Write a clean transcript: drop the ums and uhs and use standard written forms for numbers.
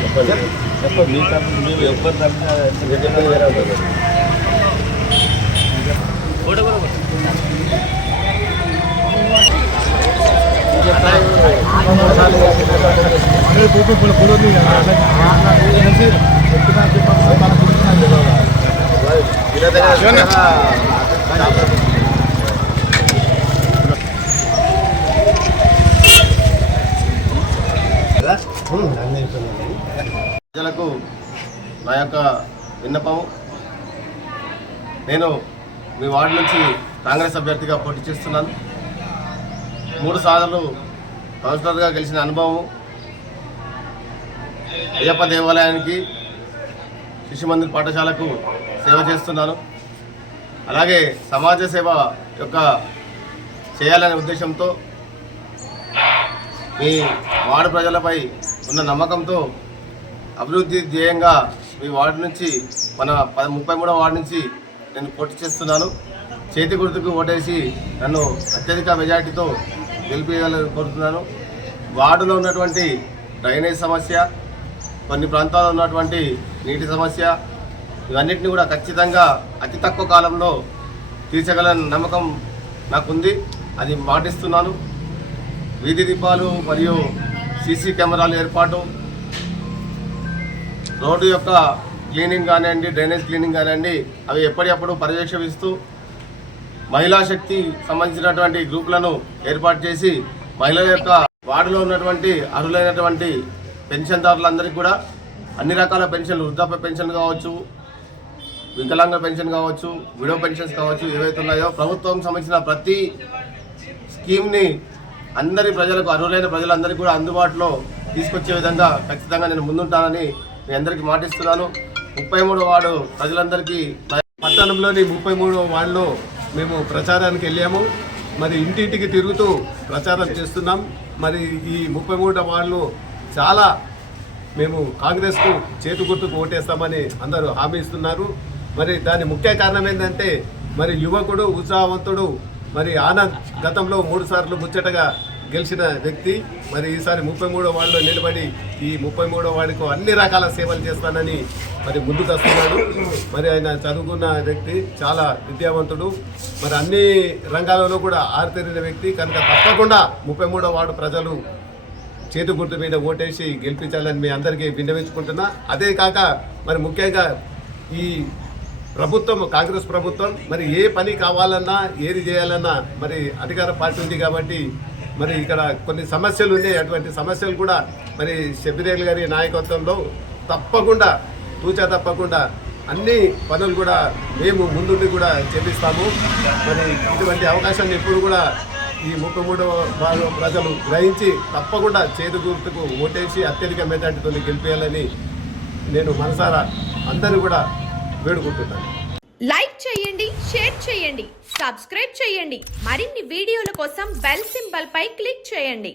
చెప్పండి మీ తరఫున మేము ఎవరి తరఫున వేరే ఉంటుంది ప్రజలకు నా యొక్క విన్నపం, నేను మీ వార్డు నుంచి కాంగ్రెస్ అభ్యర్థిగా పోటీ చేస్తున్నాను. 3 సార్లు కౌన్సిలర్గా గెలిచిన అనుభవం, అయ్యప్ప దేవాలయానికి, శిశు మందిర్ పాఠశాలకు సేవ చేస్తున్నాను. అలాగే సమాజ సేవ యొక్క చేయాలనే ఉద్దేశంతో మీ వార్డు ప్రజలపై ఉన్న నమ్మకంతో అభివృద్ధి ధ్యేయంగా మీ వార్డు నుంచి మన 33వ వార్డు నుంచి నేను పోటీ చేస్తున్నాను. చేతి గుర్తుకు ఓటేసి నన్ను అత్యధిక మెజార్టీతో గెలిపించాలని కోరుతున్నాను. వార్డులో ఉన్నటువంటి డ్రైనేజ్ సమస్య, కొన్ని ప్రాంతాల్లో ఉన్నటువంటి నీటి సమస్య, ఇవన్నిటిని కూడా ఖచ్చితంగా అతి తక్కువ కాలంలో తీర్చగలని నమ్మకం నాకుంది. అది మాటిస్తున్నాను. వీధి దీపాలు మరియు సీసీ కెమెరాలు ఏర్పాటు, రోడ్డు యొక్క క్లీనింగ్ కానివ్వండి, డ్రైనేజ్ క్లీనింగ్ కానివ్వండి, అవి ఎప్పటికప్పుడు పర్యవేక్షిస్తూ మహిళా శక్తి సంబంధించినటువంటి గ్రూపులను ఏర్పాటు చేసి మహిళల యొక్క వార్డులో ఉన్నటువంటి అర్హులైనటువంటి పెన్షన్దారులందరికీ కూడా అన్ని రకాల పెన్షన్లు, వృద్ధాప్య పెన్షన్ కావచ్చు, వికలాంగ పెన్షన్ కావచ్చు, విడో పెన్షన్స్ కావచ్చు, ఏవైతే ఉన్నాయో ప్రభుత్వం సంబంధించిన ప్రతి స్కీమ్ని అందరి ప్రజలకు, అర్హులైన ప్రజలందరికీ కూడా అందుబాటులో తీసుకొచ్చే విధంగా ఖచ్చితంగా నేను ముందుంటానని మీ అందరికీ మాటిస్తున్నాను. 33వ వార్డు ప్రజలందరికీ, పట్టణంలోని 33వ వార్డులో మేము ప్రచారానికి వెళ్ళాము. మరి ఇంటింటికి తిరుగుతూ ప్రచారం చేస్తున్నాం. మరి ఈ 33వ వార్డులో చాలా మేము కాంగ్రెస్కు చేతు గుర్తుకు ఓటేస్తామని అందరూ హామీ ఇస్తున్నారు. మరి దాని ముఖ్య కారణం ఏంటంటే, మరి యువకుడు, ఉత్సాహవంతుడు, మరి ఆనంద్ గతంలో 3 సార్లు ముచ్చటగా గెలిచిన వ్యక్తి మరి ఈసారి 33వ వార్డులో నిలబడి ఈ 33వ వార్డుకు అన్ని రకాల సేవలు చేస్తానని మరి ముందుకు వస్తున్నాడు. మరి ఆయన చదువుకున్న వ్యక్తి, చాలా విద్యావంతుడు, మరి అన్ని రంగాలలో కూడా ఆరితేరిన వ్యక్తి కనుక తప్పకుండా 33వ వార్డు ప్రజలు చేతు గుర్తు మీద ఓటేసి గెలిపించాలని మీ అందరికీ విన్నవించుకుంటున్నా. అదే కాక మరి ముఖ్యంగా ఈ ప్రభుత్వం, కాంగ్రెస్ ప్రభుత్వం మరి ఏ పని కావాలన్నా, ఏది చేయాలన్నా మరి అధికార పార్టీ ఉంది కాబట్టి మరి ఇక్కడ కొన్ని సమస్యలు ఉన్నాయి. అటువంటి సమస్యలు కూడా మరి శబిరేల్ గారి నాయకత్వంలో తప్పకుండా, తూచా తప్పకుండా అన్ని పనులు కూడా మేము ముందుండి కూడా చేపిస్తాము. మరి ఇటువంటి అవకాశాన్ని ఎప్పుడు కూడా ఈ 33వ వార్డు ప్రజలు గ్రహించి తప్పకుండా చేదు గుర్తుకు ఓటేసి అత్యధిక మెజార్టీతో గెలిపేయాలని నేను మనసారా అందరూ కూడా వేడుకుంటున్నాను. లైక్ చేయండి, షేర్ చేయండి, సబ్స్క్రైబ్ చేయండి. మరిన్ని వీడియోల కోసం బెల్ సింబల్ పై క్లిక్ చేయండి.